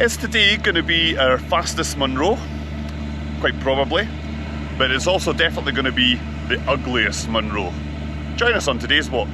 Is today going to be our fastest Munro? Quite probably, but it's also definitely going to be the ugliest Munro. Join us on today's walk.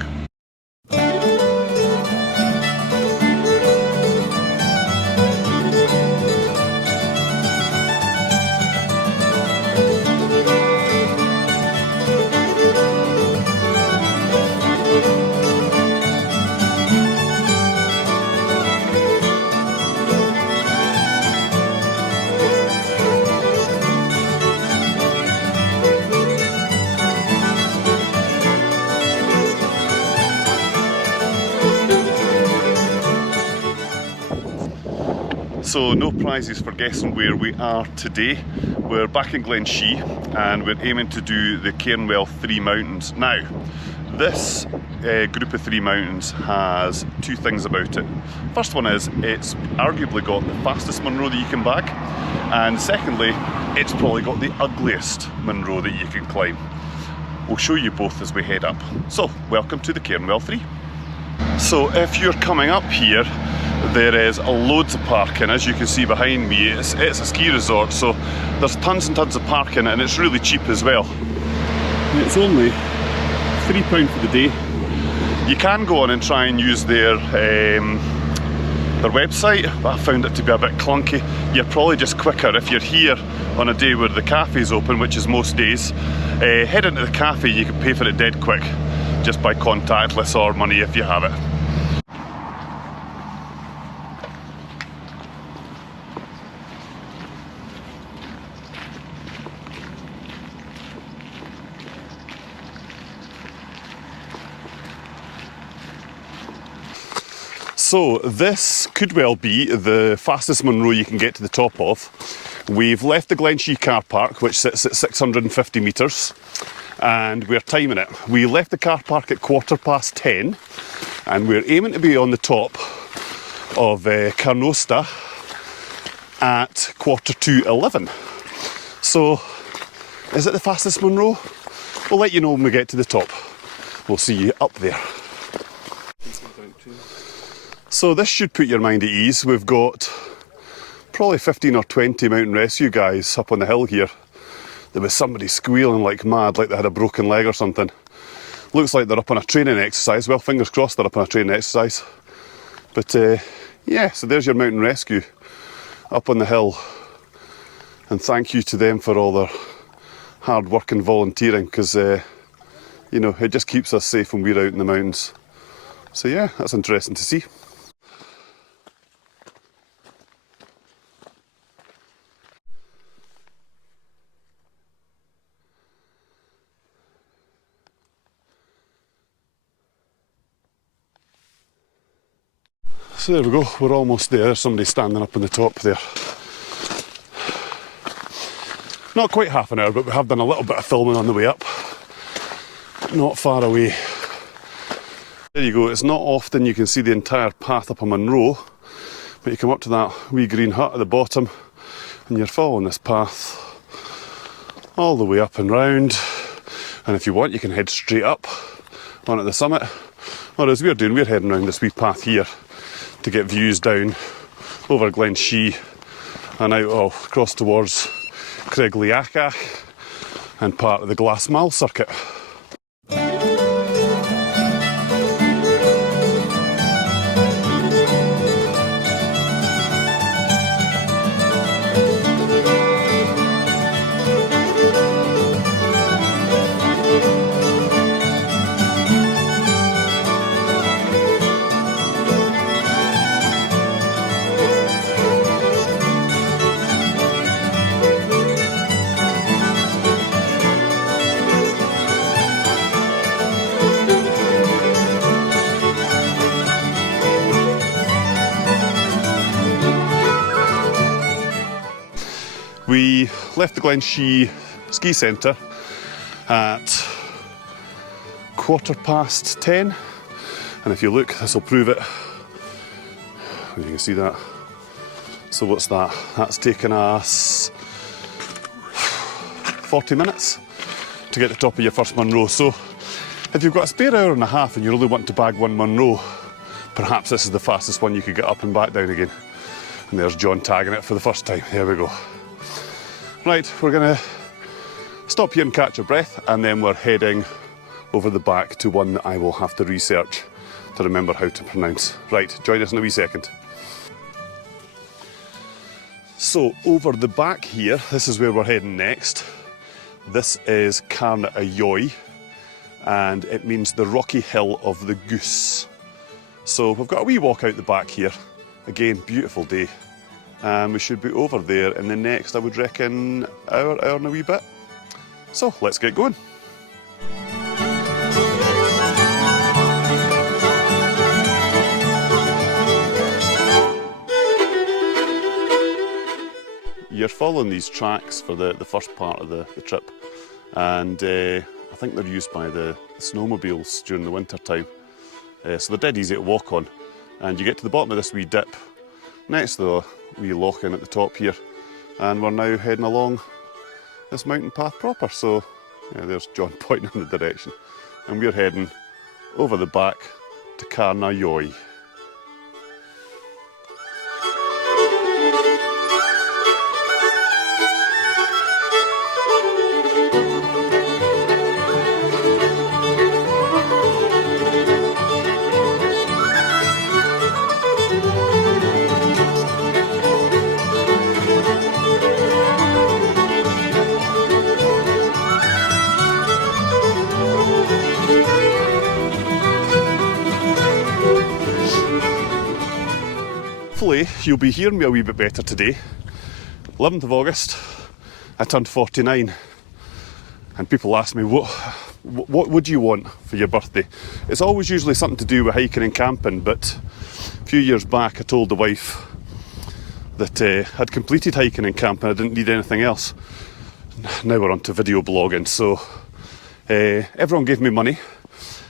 So no prizes for guessing where we are today. We're back in Glenshee and we're aiming to do the Cairnwell Three mountains. Now, this group of 3 mountains has 2 things about it. First one is, it's arguably got the fastest Munro that you can bag, and secondly, it's probably got the ugliest Munro that you can climb. We'll show you both as we head up. So, welcome to the Cairnwell Three. So if you're coming up here, there is loads of parking. As you can see behind me, it's a ski resort, so there's tons and tons of parking, and it's really cheap as well. It's only £3 for the day. You can go on and try and use their website, but I found it to be a bit clunky. You're probably just quicker if you're here on a day where the cafe's open, which is most days. Head into the cafe, you can pay for it dead quick, just by contactless or money if you have it. So this could well be the fastest Munro you can get to the top of. We've left the Glenshee car park, which sits at 650 metres, and we're timing it. We left the car park at 10:15, and we're aiming to be on the top of Càrn Aosda at 11:15. So, is it the fastest Munro? We'll let you know when we get to the top. We'll see you up there. So this should put your mind at ease. We've got probably 15 or 20 mountain rescue guys up on the hill here. There was somebody squealing like mad, like they had a broken leg or something. Looks like they're up on a training exercise. Well, fingers crossed they're up on a training exercise. But yeah, so there's your mountain rescue up on the hill. And thank you to them for all their hard work and volunteering, because you know, it just keeps us safe when we're out in the mountains. So yeah, that's interesting to see. So there we go, we're almost there. There's somebody standing up on the top there. Not quite half an hour, but we have done a little bit of filming on the way up. Not far away. There you go, it's not often you can see the entire path up a Munro, but you come up to that wee green hut at the bottom and you're following this path all the way up and round, and if you want you can head straight up onto the summit, or as we're doing, we're heading round this wee path here to get views down over Glenshee and out across towards Càrn and part of the Glas Maol circuit. We left the Glenshee Ski Centre at 10:15, and if you look, this will prove it. You can see that. So what's that? That's taken us 40 minutes to get to the top of your first Munro. So if you've got a spare hour and a half and you really want to bag one Munro, perhaps this is the fastest one you could get up and back down again. And there's John tagging it for the first time. There we go. Right, we're going to stop here and catch our breath, and then we're heading over the back to one that I will have to research to remember how to pronounce. Right, join us in a wee second. So over the back here, this is where we're heading next. This is Càrn Aosda, and it means the rocky hill of the goose. So we've got a wee walk out the back here. Again, beautiful day. And we should be over there in the next, I would reckon, hour and a wee bit. So let's get going. You're following these tracks for the first part of the trip, and I think they're used by the snowmobiles during the winter time. So they're dead easy to walk on, and you get to the bottom of this wee dip next to the wee loch in at the top here, and we're now heading along this mountain path proper. So yeah, there's John pointing in the direction, and we're heading over the back to Càrn Aosda. Hopefully you'll be hearing me a wee bit better today. 11th of August, I turned 49, and people ask me, what would you want for your birthday? It's always usually something to do with hiking and camping, but a few years back I told the wife that I'd completed hiking and camping, I didn't need anything else. Now we're on to video blogging, so everyone gave me money,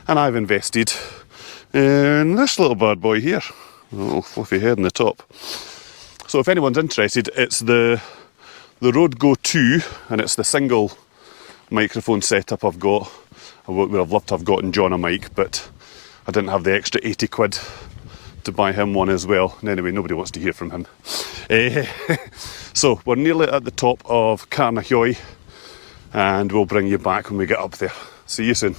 and I've invested in this little bad boy here. A little fluffy head on the top. So if anyone's interested, it's the Rode Go 2, and it's the single microphone setup I've got. I would have loved to have gotten John a mic, but I didn't have the extra 80 quid to buy him one as well. And anyway, nobody wants to hear from him. So we're nearly at the top of Càrn Aosda, and we'll bring you back when we get up there. See you soon.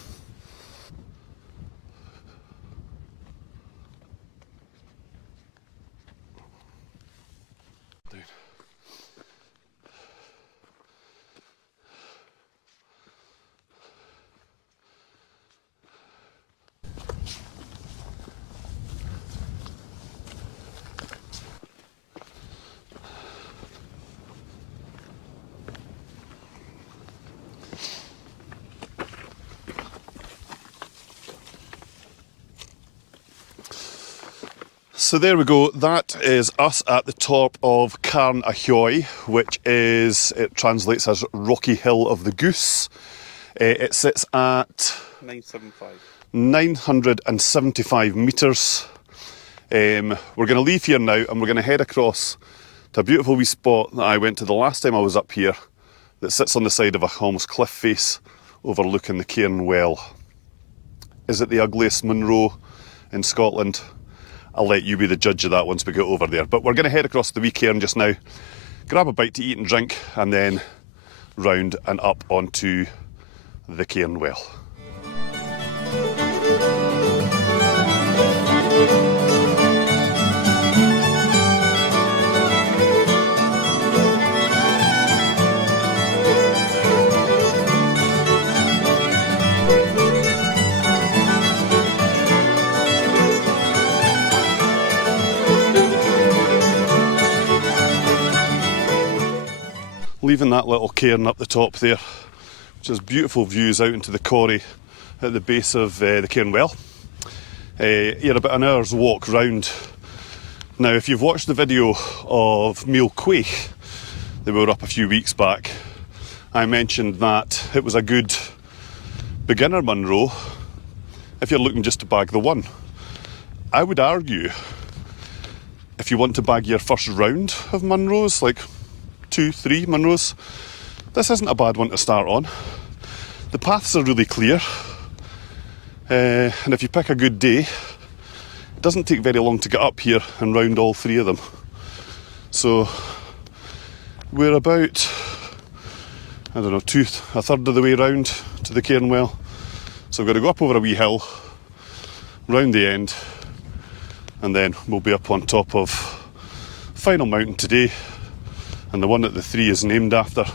So there we go, that is us at the top of Càrn Aosda, which is, it translates as Rocky Hill of the Goose. It sits at 975 metres. We're going to leave here now, and we're going to head across to a beautiful wee spot that I went to the last time I was up here, that sits on the side of a almost cliff face overlooking the Cairnwell. Is it the ugliest Munro in Scotland? I'll let you be the judge of that once we get over there. But we're going to head across the wee cairn just now, grab a bite to eat and drink, and then round and up onto the Cairnwell. Leaving that little cairn up the top there, which has beautiful views out into the quarry at the base of the Cairnwell. You're about an hour's walk round. Now, if you've watched the video of Meal Quaich that we were up a few weeks back, I mentioned that it was a good beginner Munro if you're looking just to bag the one. I would argue if you want to bag your first round of Munros, like 2-3 Munros, this isn't a bad one to start on. The paths are really clear, and if you pick a good day, it doesn't take very long to get up here and round all three of them. So we're about, I don't know, a third of the way round to the Cairnwell. So we've got to go up over a wee hill, round the end, and then we'll be up on top of final mountain today, and the one at the Three is named after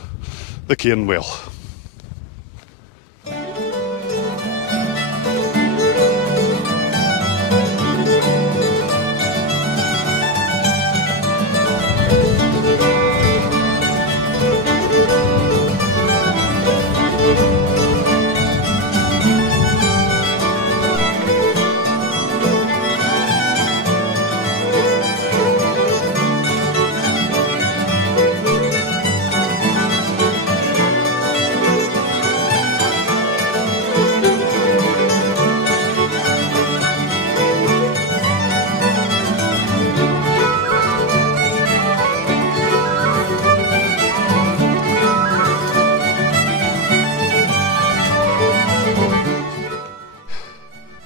the Cairnwell.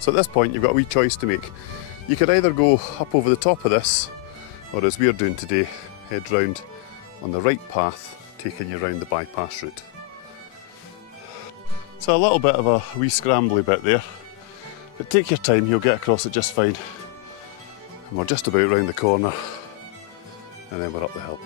So at this point you've got a wee choice to make. You could either go up over the top of this, or as we're doing today, head round on the right path, taking you round the bypass route. So a little bit of a wee scrambly bit there, but take your time, you'll get across it just fine. And we're just about round the corner, and then we're up the hill.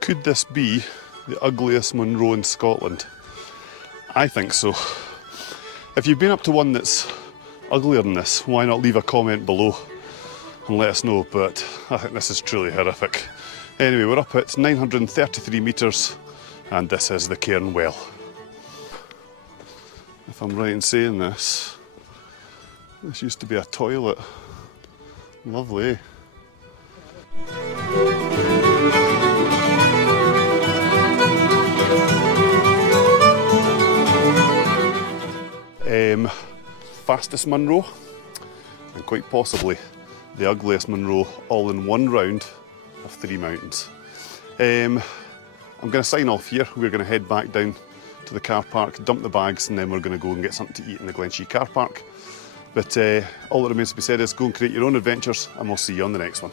Could this be the ugliest Munro in Scotland? I think so. If you've been up to one that's uglier than this, why not leave a comment below and let us know, but I think this is truly horrific. Anyway, we're up at 933 metres and this is the Cairnwell. If I'm right in saying this used to be a toilet. Lovely, fastest Munro, and quite possibly the ugliest Munro all in one round of 3 mountains. I'm going to sign off here. We're going to head back down to the car park, dump the bags, and then we're going to go and get something to eat in the Glenshee car park. But all that remains to be said is go and create your own adventures, and we'll see you on the next one.